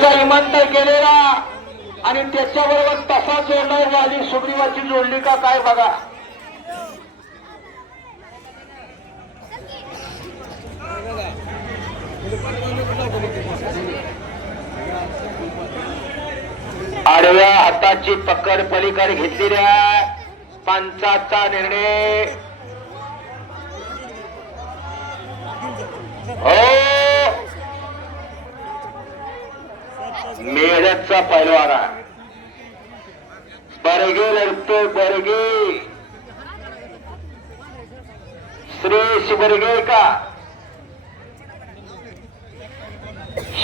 राजा विमानतळ केलेला आणि त्याच्याबरोबर तसा जोडणार झाली सुग्रीवाची जोडली का काय बघा. आडव्या हाताची पकड पलीकडे घेतलेल्या पंचाचा निर्णय. हो. मेहनतचा पैलवान आहे. बरगे लढतो बरगे. श्रेष बरगे का?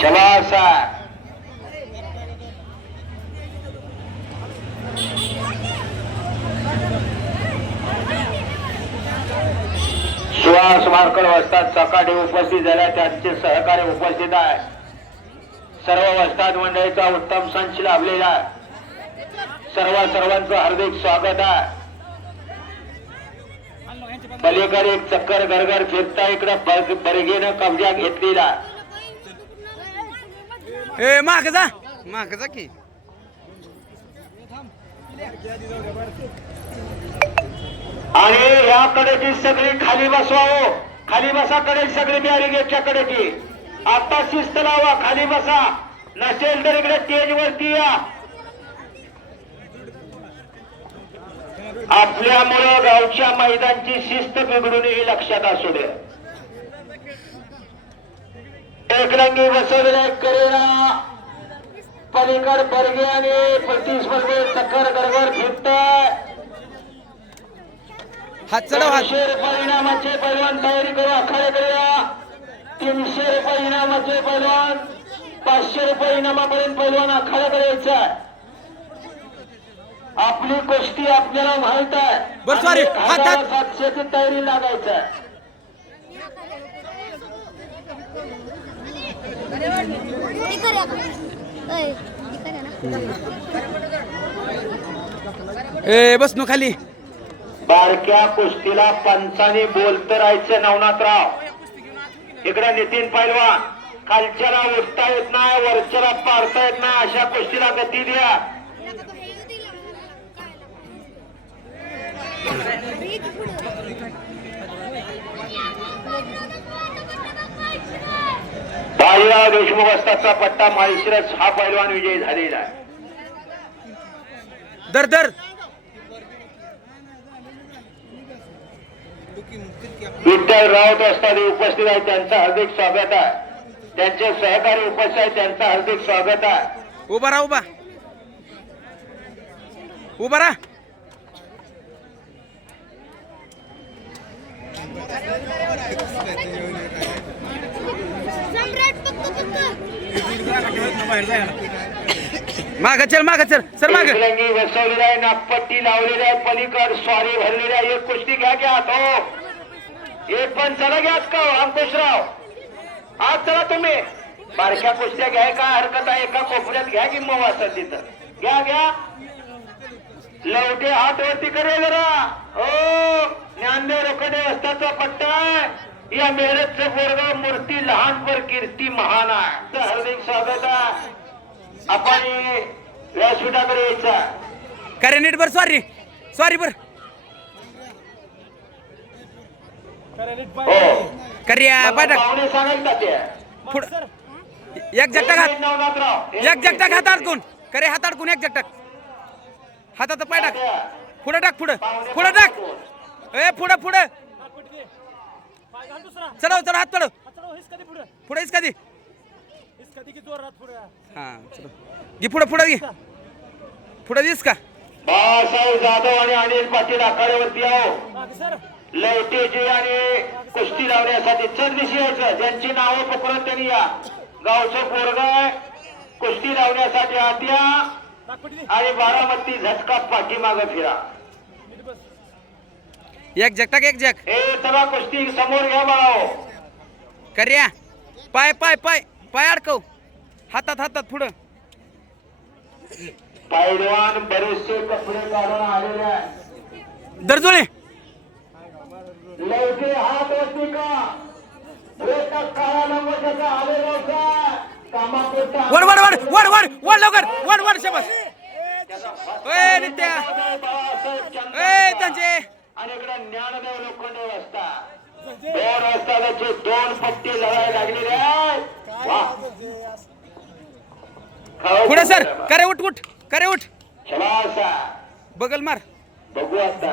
शलासा सुहास मार्कड वस्ताद सकाळी उपस्थित झाल्या. त्यांचे सहकार्य उपस्थित आहे सर्व वस्ताद मंडळीचा उत्तम संच लाभलेला सर्व सर्वांचं हार्दिक स्वागत आहे. पलीकडे एक चक्कर गरगर फिरता इकडे बर्गेनं कब्जा घेतलेला. ए माग जा. माग जा की. आणि या कडेची सगळी खाली बसवाओ खाली बसा कडे सगळी बॅरिगेटच्या कडेची. आता शिस्त लावा खाली बसा. नसेल तर इकडे स्टेज वरती या. आपल्यामुळं गावच्या मैदानची शिस्त बिघडून ही लक्षात असू दे. एकरंगी बसवलेला करेना. पलीकड बर्गे आणि प्रतिस्पर्धे चक्कर गडबड फिरताय. हात चढव हात. इनामाचे पैलवान तयारी करू आखाडे करूया. तीनशे रुपये इनामाचे पैलवान पाचशे रुपये इनामापर्यंत पैलवान आखाड्याकडे यायचा आहे. आपली कुस्ती आपल्याला माहीत आहे. सातशेची तयारी लागायचं आहे. ए बस नो खाली. बारक्या कुस्तीला पंचाने बोलत राहायचं नवनाथराव. इकडे नितीन पैलवान खालच्याला उठता येत नाही वरच्याला पाडता येत नाही अशा गोष्टीला गती द्या. बाजीराव देशमुख असताचा पट्टा माळशिरस हा पैलवान विजयी झालेला आहे. दर दर. विठ्ठल राऊत असताना उपस्थित आहे त्यांचं हार्दिक स्वागत आहे. त्यांचे सहकारी उपस्थित आहे त्यांचं हार्दिक स्वागत आहे. उभा राहा उभा. उभा राहा. सम्राट फक्त फक्त माग चल माग चल. सर माग. रंगी बसवलेला आहे नागपट्टी लावलेली आहे पलीकड स्वारी भरलेली आहे. एक कुस्ती घ्या घ्या हो एक पण चला घ्यात का अंकुशराव. आज चला तुम्ही. बारक्या कुस्त्या घ्याय का हरकत आहे? एका कोपऱ्यात घ्या की मग असं तिथं. घ्या घ्या. लवटे हात वरती करे जरा. हो. ज्ञानदेव रोखडे असताचा पट्टा आहे. या मेहनतचं पोरग मूर्ती लहान पर कीर्ती महान आहे. तर हार्दिक स्वागत आहे. आपण व्यासपीठाकडे यायचा. करे नीट बर सॉरी सॉरी बर हो. कर्या पाठक. पाहुणे सांगायला ते पुढ एक झटक हात नवनाथराव एक झटक हात अडकून. करे हात अडकून एक झटक. हातात पाय टाक. पुढे टाक पुढे. पुढे टाक. ए पुढे पुढे. चढव चढव हात चढव. पुढे. इस कधी हा चढव घे पुढे पुढे घे. पुढे दिस का? बाळासाहेब जाधव आणि अनिल पाटील आखाड्यावरती आहो. लवटेची आणि कुस्ती लावण्यासाठी चंदशी यायचं. ज्यांची नावं पकडून त्यांनी या. गावचं पोरग आहे. कुस्ती लावण्यासाठी आत्या आणि बारामती झटका पाठीमाग फिरा. एक झटक एक झक हे चला कुस्ती समोर घ्या बाळाओ. कर्या. पाय पाय पाय. पाय अडकव. हातात हातात पुढं. पैलवान बरेचसे कपडे काढून आलेले आहे दर्जुळे लवकर हात असते का? एकच काळा रंग त्याचा वर वर वर वर वर वर लवकर. वर वर शबस. ए त्यांचे ज्ञानदेव लोखंड असता दोन पट्टी लढाय पट्टे लढायला लागलेले हो, पुढे सर करे उठ उठ करे उठ. बगल मार. बघू आता.